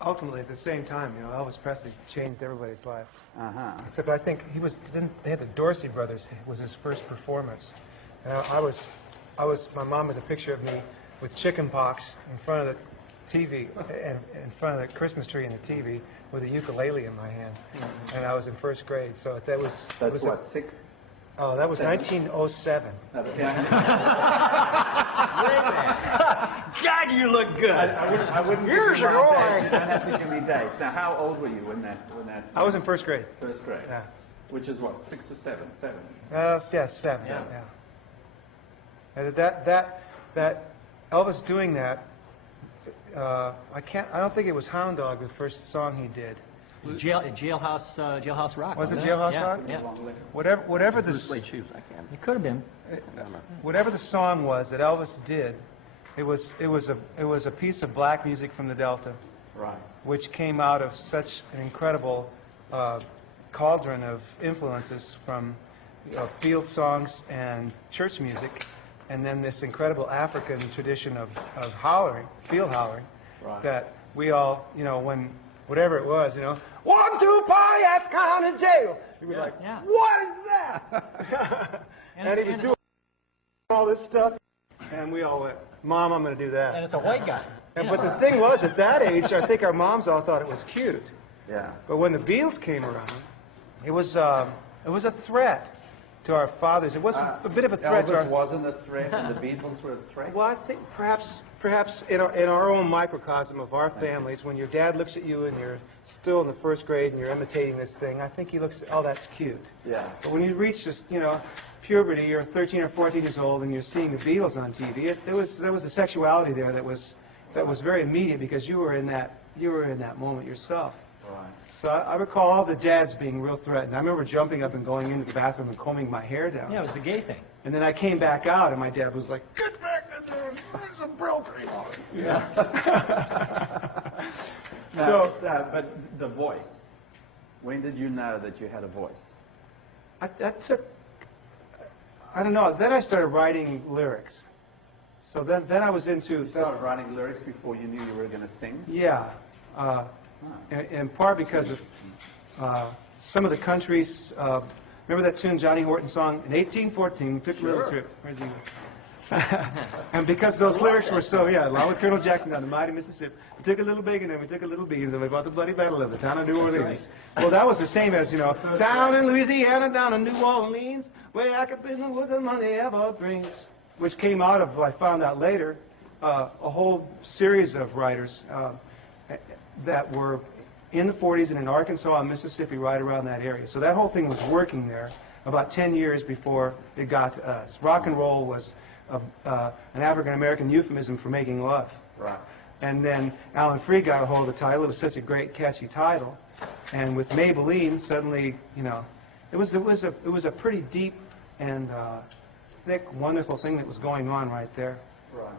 ultimately, at the same time, you know, Elvis Presley changed everybody's life. Except I think he was, they had the Dorsey Brothers, it was his first performance. And my mom has a picture of me with chicken pox in front of the TV, and in front of the Christmas tree and the TV, with a ukulele in my hand. And I was in first grade, so that was... That's what, 6? Oh, that was 1907. Great man. God, you look good. I wouldn't Years give you ago. my dates. You don't have to give me dates. Now, how old were you when that? I was in first grade. First grade. Yeah. Which is what, 6 or 7? 7. Yeah, 7. Yeah. And that Elvis doing that. I don't think it was Hound Dog, the first song he did. Jailhouse Rock. Was it Jailhouse Rock? Yeah. Whatever the It could have been. Whatever the song was that Elvis did, it was a piece of black music from the Delta, Right. which came out of such an incredible cauldron of influences from field songs and church music, and then this incredible African tradition of hollering, field hollering, Right. that we all, you know, when whatever it was, you know, 1, 2, Piatt's County Jail. You were like, yeah. what is that? and he was doing all this stuff, and we all went, Mom, I'm going to do that. And it's a white guy. But the thing was, at that age, I think our moms all thought it was cute. Yeah. But when the Beatles came around, it was a threat to our fathers. It was a bit of a threat to our... Elvis wasn't a threat, and the Beatles were a threat? Well, I think perhaps in our own microcosm of our families, when your dad looks at you and you're still in the first grade and you're imitating this thing, I think he looks at, oh, that's cute. Yeah. But when you reach just, you know, puberty, you're 13 or 14 years old and you're seeing the Beatles on TV, there was a sexuality there that was very immediate because you were in that moment yourself. Right. So I recall all the dads being real threatened. I remember jumping up and going into the bathroom and combing my hair down. Yeah, it was the gay thing. And then I came back out, and my dad was like, "Get back in there! There's some Brill cream on it." Yeah. So, but the voice. When did you know that you had a voice? that took, I don't know. Then I started writing lyrics. So then I was into. You started writing lyrics before you knew you were going to sing? Yeah. In part because of some of the countries. Remember that tune, Johnny Horton song? In 1814, we took a little trip. Where's he? And because those lyrics were so, yeah, along with Colonel Jackson down the mighty Mississippi, we took a little big and then we took a little beans and we fought the bloody battle of the town of New Orleans. Well, that was the same as, you know, down in Louisiana, down in New Orleans, way back up in the woods of money evergreens, which came out of, I found out later, a whole series of writers that were in the 40s and in Arkansas and Mississippi, right around that area. So that whole thing was working there about 10 years before it got to us. Rock and roll was an African-American euphemism for making love. Right. And then Alan Freed got a hold of the title. It was such a great, catchy title. And with Maybelline, suddenly, you know, it was a pretty deep and thick, wonderful thing that was going on right there. Right.